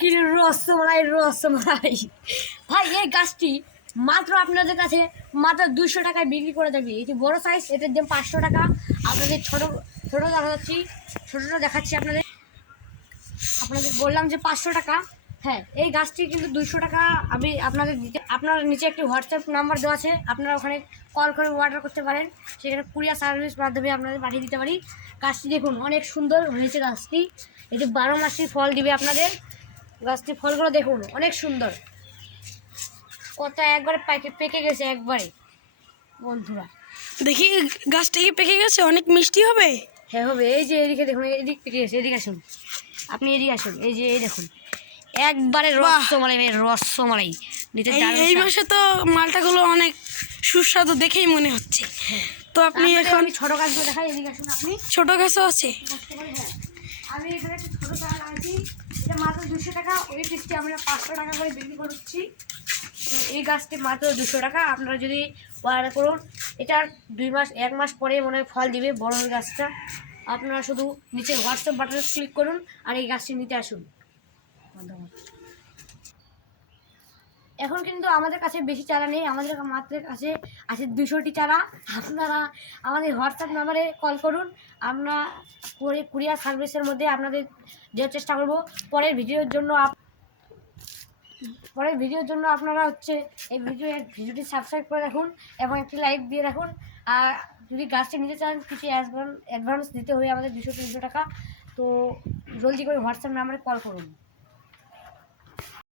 কি রসমালাই রসমালাই ভাই, এই গাছটি মাত্র আপনাদের কাছে মাত্র 200 টাকায় বিক্রি করে দেবে। এই যে বড়ো সাইজ, এটার দাম 500 টাকা। আপনাদের ছোটো ছোটোটা দেখাচ্ছি আপনাদের বললাম যে 500 টাকা। হ্যাঁ, এই গাছটি কিন্তু 200 টাকা। আমি আপনাদের আপনার নিচে একটি হোয়াটসঅ্যাপ নাম্বার দেওয়া আছে, আপনারা ওখানে কল করে অর্ডার করতে পারেন। সেখানে কুরিয়ার সার্ভিস মাধ্যমে আপনাদের পাঠিয়ে দিতে পারি। গাছটি দেখুন অনেক সুন্দর হয়েছে গাছটি। এই যে 12 মাসই ফল দিবে আপনাদের। গাছটির ফলগুলো দেখুন অনেক সুন্দর, কত একবারে পেকে গেছে একবারে বন্ধুরা। দেখি গাছটা কি পেকে গেছে, অনেক মিষ্টি হবে। হ্যাঁ হবে। এই যে এদিকে দেখুন, এদিক পেকে গেছে, এদিকে আসুন, আপনি এদিকে আসুন। এই যে এই দেখুন একবারে রসমালাই, রসমালাই নিতে। এই মাসে তো মালটাগুলো অনেক সুস্বাদু দেখেই মনে হচ্ছে। তো আপনি এখন ছোট গাছগুলো দেখাই, এদিকে আসুন। আপনি ছোট গাছও আছে? হ্যাঁ, আমি এখানে একটা ছোটো গাছ লাগাচ্ছি, এটা মাত্র 200 টাকা। ওই পিসটি আমরা 500 টাকা করে বিক্রি করছি। এই গাছটি মাত্র 200 টাকা। আপনারা যদি অর্ডার করুন, এটার 1 মাস পরে মনে হয় ফল দিবে বড় গাছটা। আপনারা শুধু নিচে হোয়াটসঅ্যাপ বাটনে ক্লিক করুন আর এই গাছটি নিতে আসুন। ধন্যবাদ। এখন কিন্তু আমাদের কাছে বেশি চারা নেই, আমাদের মাত্র কাছে আছে 200টি চারা। আপনারা আমাদের হোয়াটসঅ্যাপ নাম্বারে কল করুন, আমরা কুরিয়ার সার্ভিসের মধ্যে আপনাদের দেওয়ার চেষ্টা করব। পরের ভিডিওর জন্য আপনারা এই ভিডিওটি সাবস্ক্রাইব করে রাখুন এবং একটি লাইক দিয়ে রাখুন। আর যদি গাছটি নিতে চান, কিছু অ্যাডভান্স দিতে হবে আমাদের 200-300 টাকা। তো জলদি করে হোয়াটসঅ্যাপ নাম্বারে কল করুন।